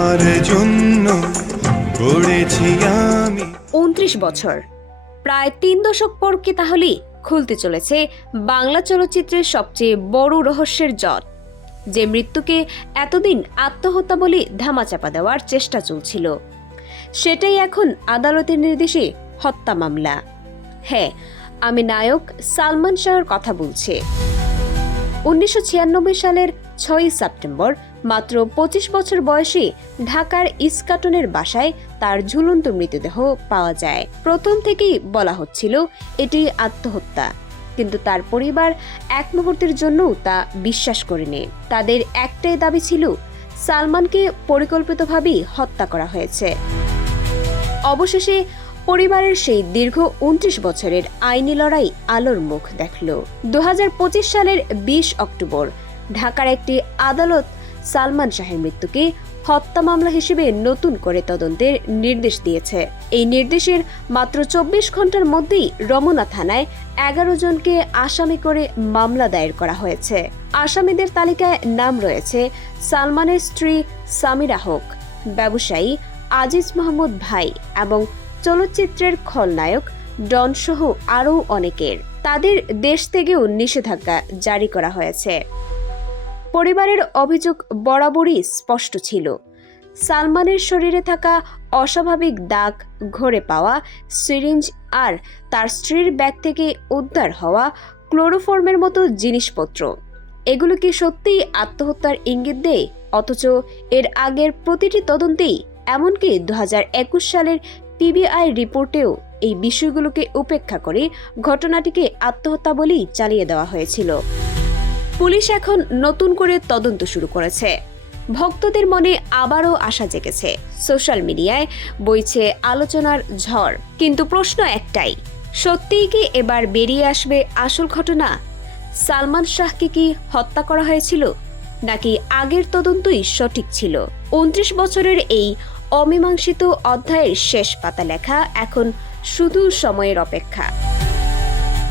তোমার জন্য আমি। উনত্রিশ বছর। প্রায় তিন দশক পর কি তাহলে খুলতে চলেছে বাংলা চলচ্চিত্রের সবচেয়ে বড় রহস্যের জট, যে মৃত্যুকে এতদিন আত্মহত্যা বলে ধামাচাপা দেওয়ার চেষ্টা চলছিল। সেটাই এখন আদালতের নির্দেশে হত্যা মামলা। হ্যাঁ আমি নায়ক সালমান শাহর কথা বলছি। উনিশশো সালের ছয়ই সেপ্টেম্বর, মাত্র পঁচিশ বছর বয়সে ঢাকার ইস্কাটনের বাসায় তার ঝুলন্ত মৃতদেহ পাওয়া যায়। প্রথম থেকেই বলা হচ্ছিল এটি আত্মহত্যা। কিন্তু তার পরিবার এক মুহূর্তের জন্য তা বিশ্বাস করেনি। তাদের একটাই দাবি ছিল, সালমানকে পরিকল্পিতভাবেই হত্যা করা হয়েছে। অবশেষে পরিবারের সেই দীর্ঘ উনত্রিশ বছরের আইনি লড়াই আলোর মুখ দেখল। দু হাজার পঁচিশ সালের বিশ অক্টোবর ঢাকার একটি আদালত সালমান শাহের মৃত্যুকে হত্যা মামলা হিসেবে নতুন করে তদন্তের নির্দেশ দিয়েছে। এই নির্দেশের মাত্র চব্বিশ ঘণ্টার মধ্যেই রমনা থানায় এগারো জনকে আসামি করে মামলা দায়ের করা হয়েছে। আসামিদের তালিকায় নাম রয়েছে সালমানের স্ত্রী সামিরা হক, ব্যবসায়ী আজিজ মাহমুদ ভাই এবং চলচ্চিত্রের খলনায়ক ডন সহ আরও অনেকের। তাদের দেশ থেকেও নিষেধাজ্ঞা জারি করা হয়েছে। পরিবারের অভিযোগ বরাবরই স্পষ্ট ছিল। সালমানের শরীরে থাকা অস্বাভাবিক দাগ, ঘরে পাওয়া সিরিঞ্জ আর তার স্ত্রীর ব্যাগ থেকে উদ্ধার হওয়া ক্লোরোফর্মের মতো জিনিসপত্র। এগুলো কি সত্যিই আত্মহত্যার ইঙ্গিত দেয়? অথচ এর আগের প্রতিটি তদন্তেই এমনকি দু হাজার একুশ সালের পিবিআই রিপোর্টেও এই বিষয়গুলোকে উপেক্ষা করে ঘটনাটিকে আত্মহত্যা বলেই চালিয়ে দেওয়া হয়েছিল। পুলিশ এখন নতুন করে তদন্ত শুরু করেছে। ভক্তদের মনে আবারও আশা জেগেছে। সোশ্যাল মিডিয়ায় বইছে আলোচনার ঝড়, কিন্তু প্রশ্ন একটাই, সত্যিই কি এবার বেরিয়ে আসবে আসল ঘটনা? সালমান শাহকে কি হত্যা করা হয়েছিল? নাকি আগের তদন্তই সঠিক ছিল? উনত্রিশ বছরের এই অমীমাংসিত অধ্যায়ের শেষ পাতা লেখা এখন শুধু সময়ের অপেক্ষা।